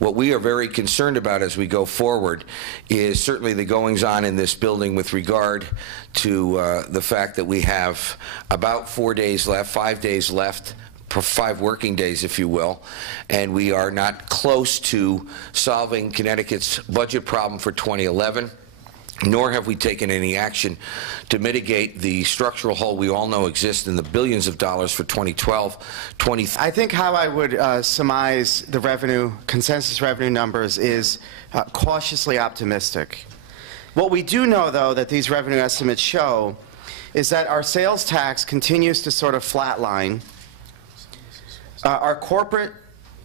What we are very concerned about as we go forward is certainly the goings-on in this building with regard to the fact that we have about 4 days left, 5 days left, 5 working days, if you will, and we are not close to solving Connecticut's budget problem for 2011. Nor have we taken any action to mitigate the structural hole we all know exists in the billions of dollars for 2012. I think how I would surmise the consensus revenue numbers is cautiously optimistic. What we do know, though, that these revenue estimates show is that our sales tax continues to sort of flatline. Our corporate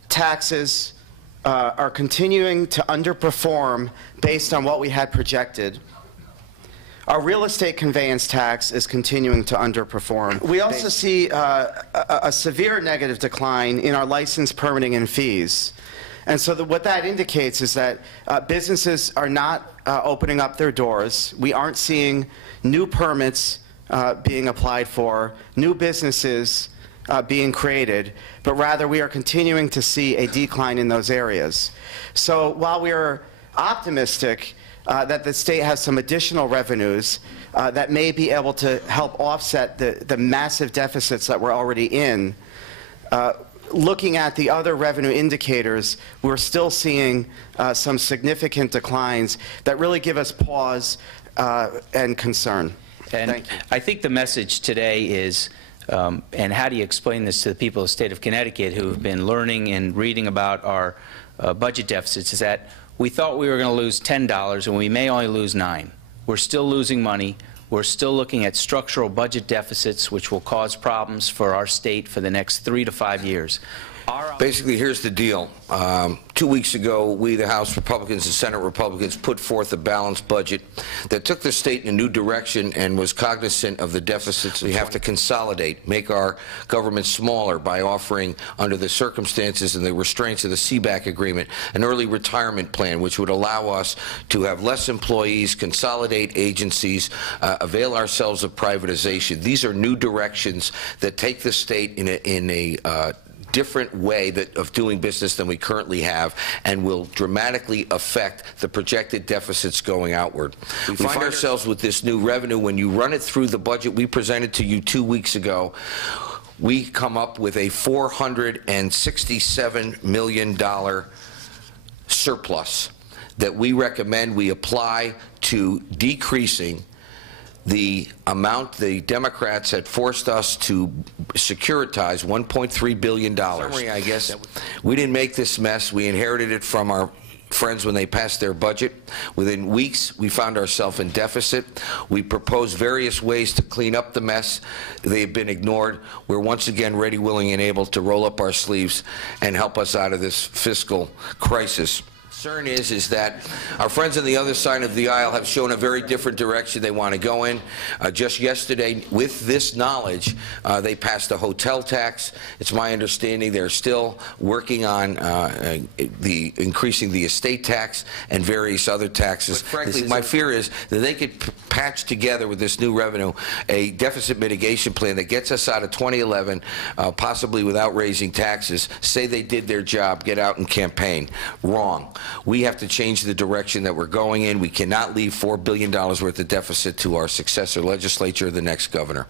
taxes are continuing to underperform based on what we had projected. Our real estate conveyance tax is continuing to underperform. We also see a severe negative decline in our license, permitting, and fees. And so what that indicates is that businesses are not opening up their doors. We aren't seeing new permits being applied for, new businesses being created, but rather we are continuing to see a decline in those areas. So while we are optimistic that the state has some additional revenues that may be able to help offset the massive deficits that we're already in, looking at the other revenue indicators, we're still seeing some significant declines that really give us pause and concern. And Thank you. I think the message today is, and how do you explain this to the people of the state of Connecticut who have been learning and reading about our budget deficits, is that we thought we were going to lose $10 and we may only lose $9. We're still losing money. We're still looking at structural budget deficits which will cause problems for our state for the next 3 to 5 years. Basically, here's the deal. 2 weeks ago, we, the House Republicans and Senate Republicans, put forth a balanced budget that took the state in a new direction and was cognizant of the deficits. We have to consolidate, make our government smaller by offering, under the circumstances and the restraints of the CBAC agreement, an early retirement plan which would allow us to have less employees, consolidate agencies, avail ourselves of privatization. These are new directions that take the state in a different way of doing business than we currently have, and will dramatically affect the projected deficits going outward. We find ourselves with this new revenue. When you run it through the budget we presented to you 2 weeks ago, we come up with a $467 million surplus that we recommend we apply to decreasing the amount the Democrats had forced us to securitize, $1.3 billion. I guess we didn't make this mess. We inherited it from our friends when they passed their budget. Within weeks, we found ourselves in deficit. We proposed various ways to clean up the mess. They have been ignored. We're once again ready, willing, and able to roll up our sleeves and help us out of this fiscal crisis. Concern is that our friends on the other side of the aisle have shown a very different direction they want to go in. Just yesterday, with this knowledge, they passed a hotel tax. It's my understanding they're still working on increasing the estate tax and various other taxes. But frankly, my fear is that they could patch together with this new revenue a deficit mitigation plan that gets us out of 2011, possibly without raising taxes. Say they did their job, get out and campaign. Wrong. We have to change the direction that we're going in. We cannot leave $4 billion worth of deficit to our successor legislature or the next governor.